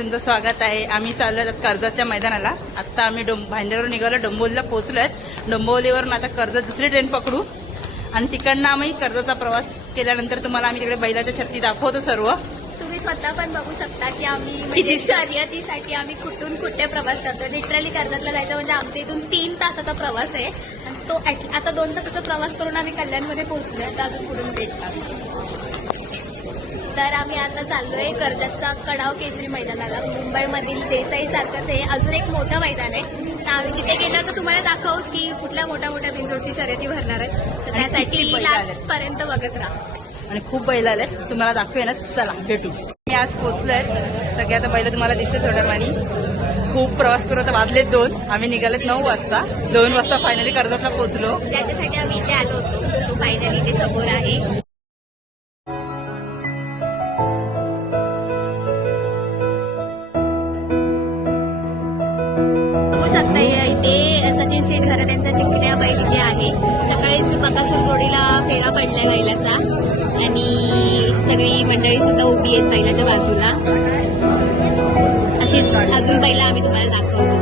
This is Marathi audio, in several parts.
तुमचं स्वागत आहे। आम्ही चाललो आहोत कर्जतच्या मैदानाला। आता आम्ही भाईंदरवरून निघालो, डोंबिवलीला पोहोचलोय। डोंबिवलीवरून आता कर्जत दुसरी ट्रेन पकडू आणि तिकडनं आम्ही कर्जतचा प्रवास केल्यानंतर तुम्हाला आम्ही तिकडे बैलाच्या शर्ती दाखवतो सर्व। तुम्ही स्वतः पण बघू शकता की आम्ही म्हणजे शर्यतीसाठी आम्ही कुठून कुठे प्रवास करतो। लिटरली कर्जतला जायचं म्हणजे आमच्या इथून 3 तासाचा प्रवास आहे आणि तो आता 2 तासाचा प्रवास करून आम्ही कल्याणमध्ये पोहोचलोय। आता अजून पुढून 1 तास। तर आम्ही आता चाललोय कर्जतचा कडाव केसरी मैदानाला। मुंबईमधील देसाई सारखंच हे अजून एक मोठं मैदान आहे। तर आम्ही तिथे गेलो तर तुम्हाला दाखवू की कुठल्या मोठ्या मोठ्या बिनजोडची शर्यती भरणार आहेत। तर त्यासाठी लास्ट पर्यंत बघत राहा। आणि खूप बैल आले, तुम्हाला दाखवे ना। चला भेटू। मी आज पोहोचलोय। सगळे आता बैल तुम्हाला दिसते थोड्या मानी। खूप प्रवास करू, आता वाजलेत 2। आम्ही निघालेत 9 वाजता। 2 वाजता फायनली कर्जतला पोहोचलो। त्याच्यासाठी आम्ही इथे आलो होतो। तो फायनली इथे समोर आहे। शकता इथे सचिन शेठ घरा त्यांचा चिकण्या बैल इथे आहे। सकाळीच बकासूर जोडीला फेरा पडलाय बैलाचा आणि सगळी मंडळी सुद्धा उभी आहेत बैलाच्या बाजूला। अशीच अजून बैला आम्ही तुम्हाला दाखवतो।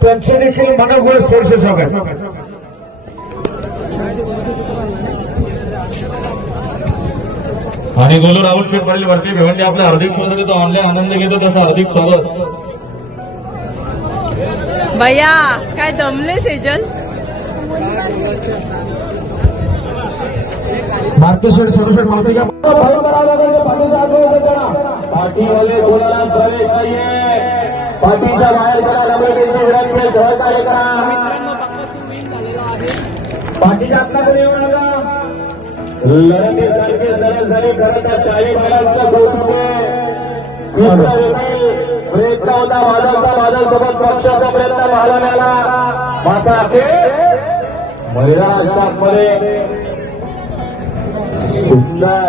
त्यांचे देखील मनोगत सरसे स्वागत। आणि गोलू राहुल शेठ पाटील वरती भिवंडी आपलं हार्दिक स्वागत देतो। ऑनलाईन आनंद घेतो त्याचं हार्दिक स्वागत। भैया काय दमले सेजल। मार्केश्वर सदस्य मारते का पाठीवाले बोलायला प्रवेश नाहीये। पाठीच्या बाहेर विनंती सहकार्य करा। पाठीच्या आतमध्ये येऊ नका। लढतीसारखी लढत झाली खरं तर 40 बैलांचं कौतुक प्रयत्न होता बादल सोबत पक्षाचा प्रयत्न पाहायला मिळाला। माता मैदानाच्या आतमध्ये सुंदर